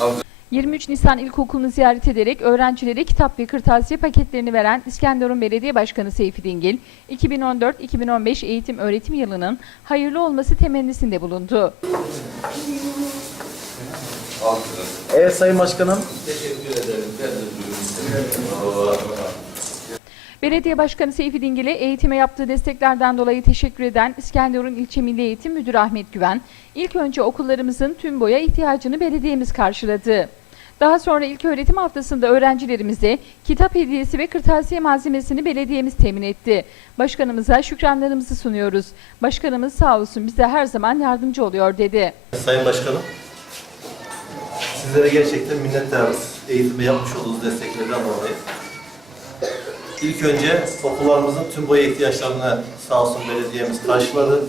Alacağız. 23 Nisan İlkokulu'nu ziyaret ederek öğrencilere kitap ve kırtasiye paketlerini veren İskenderun Belediye Başkanı Seyfi Dingil, 2014-2015 eğitim öğretim yılının hayırlı olması temennisinde bulundu. Evet Sayın Başkanım. Teşekkür ederim. Ben de duyuyorum. Belediye Başkanı Seyfi Dingil'e eğitime yaptığı desteklerden dolayı teşekkür eden İskenderun İlçe Milli Eğitim Müdürü Ahmet Güven, ilk önce okullarımızın tüm boya ihtiyacını belediyemiz karşıladı. Daha sonra ilk öğretim haftasında öğrencilerimize kitap hediyesi ve kırtasiye malzemesini belediyemiz temin etti. Başkanımıza şükranlarımızı sunuyoruz. Başkanımız sağ olsun bize her zaman yardımcı oluyor dedi. Sayın Başkanım, sizlere gerçekten minnettarız. Eğitime yapmış olduğunuz desteklerden dolayı. İlk önce okullarımızın tüm boya ihtiyaçlarını sağ olsun belediyemiz karşıladı.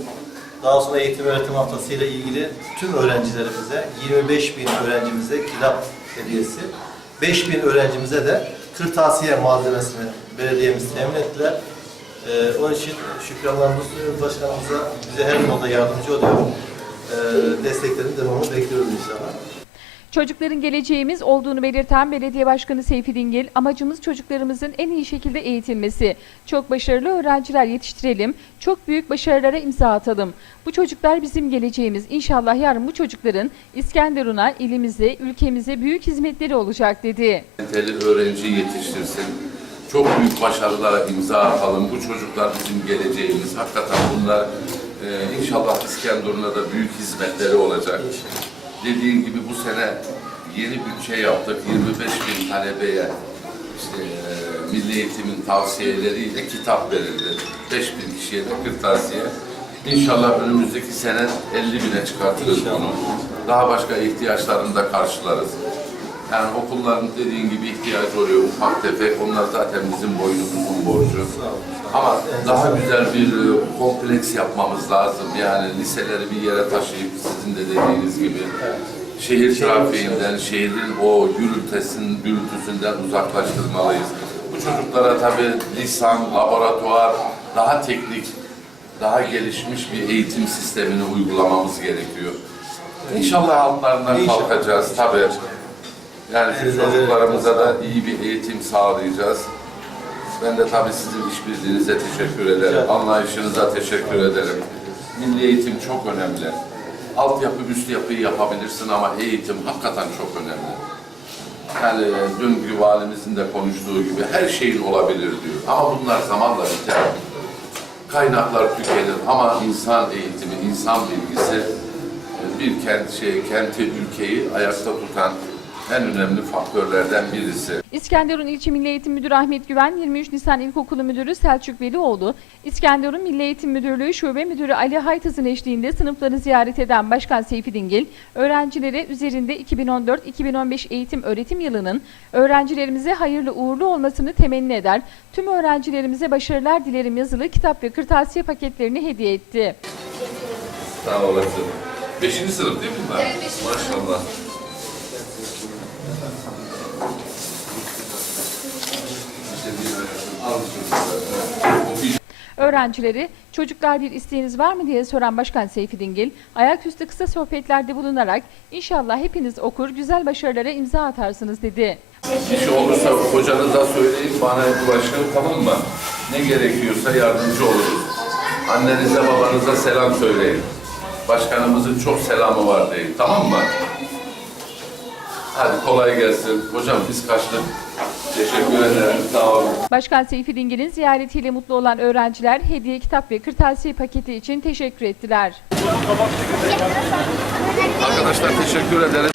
Daha sonra eğitim öğretim haftası ile ilgili tüm öğrencilerimize, 25 bin öğrencimize kitap hediyesi, 5 bin öğrencimize de kırtasiye malzemesini belediyemiz temin ettiler. Ee, onun için şükranlarımızı sunuyoruz başkanımıza. Bize her konuda yardımcı oluyor. Ee, desteklerin devamını bekliyoruz inşallah. Çocukların geleceğimiz olduğunu belirten Belediye Başkanı Seyfi Dingil, amacımız çocuklarımızın en iyi şekilde eğitilmesi. Çok başarılı öğrenciler yetiştirelim, çok büyük başarılara imza atalım. Bu çocuklar bizim geleceğimiz. İnşallah yarın bu çocukların İskenderun'a, ilimize, ülkemize büyük hizmetleri olacak dedi. Öğrenci yetiştirsin. Çok büyük başarılara imza atalım. Bu çocuklar bizim geleceğimiz. Hakikaten bunlar e, inşallah İskenderun'a da büyük hizmetleri olacak. Dediğin gibi bu sene yeni bütçe yaptık. 25 bin talebeye işte e, Milli Eğitim'in tavsiyeleriyle kitap verildi. 5 bin kişiye de kırtasiye. İnşallah önümüzdeki sene 50 bine çıkartırız bunu. Daha başka ihtiyaçlarını da karşılarız. Yani okulların dediğin gibi ihtiyacı oluyor ufak tefek. Onlar zaten bizim boynumuzun borcu. Ama daha güzel bir e, kompleks yapmamız lazım. Yani liseleri bir yere taşıyıp sizin de dediğiniz gibi şehir trafiğinden, şehrin o gürültüsün, gürültüsünden uzaklaştırmalıyız. Bu çocuklara tabii lisan, laboratuvar, daha teknik, daha gelişmiş bir eğitim sistemini uygulamamız gerekiyor. İnşallah altlarından İnşallah. kalkacağız tabii. Yani şu çocuklarımıza da iyi bir eğitim sağlayacağız. Ben de tabii sizin işbirliğinize teşekkür ederim. Anlayışınıza teşekkür ederim. Milli eğitim çok önemli. Altyapı, üst yapıyı yapabilirsin ama eğitim hakikaten çok önemli. Yani dünkü valimizin de konuştuğu gibi her şeyin olabilir diyor. Ama bunlar zamanla biter. Kaynaklar tükenir ama insan eğitimi, insan bilgisi e, bir kent şey, kenti, ülkeyi ayakta tutan en önemli faktörlerden birisi. İskenderun İlçe Milli Eğitim Müdürü Ahmet Güven, 23 Nisan İlkokulu Müdürü Selçuk Velioğlu, İskenderun Milli Eğitim Müdürlüğü Şube Müdürü Ali Haytaz'ın eşliğinde sınıfları ziyaret eden Başkan Seyfi Dingil, öğrencilere üzerinde 2014-2015 eğitim öğretim yılının öğrencilerimize hayırlı uğurlu olmasını temenni eder, tüm öğrencilerimize başarılar dilerim yazılı kitap ve kırtasiye paketlerini hediye etti. Sağ olasın. Beşinci sınıf değil mi bunlar? Maşallah. İşte bir- al çocuklar. Okuyacak. Öğrencileri, çocuklar bir isteğiniz var mı diye soran Başkan Seyfi Dingil, ayaküstü kısa sohbetlerde bulunarak inşallah hepiniz okur, güzel başarılara imza atarsınız dedi. Bir şey olursa hocanıza söyleyin bana ulaşın tamam mı? Ne gerekiyorsa yardımcı oluruz. Annenize babanıza selam söyleyin. Başkanımızın çok selamı var deyin tamam mı? Hadi kolay gelsin. Hocam biz kaçtık. Teşekkür ederim. Sağ olun. Başkan Seyfi Dingil'in ziyaretiyle mutlu olan öğrenciler hediye kitap ve kırtasiye paketi için teşekkür ettiler. Arkadaşlar teşekkür ederim.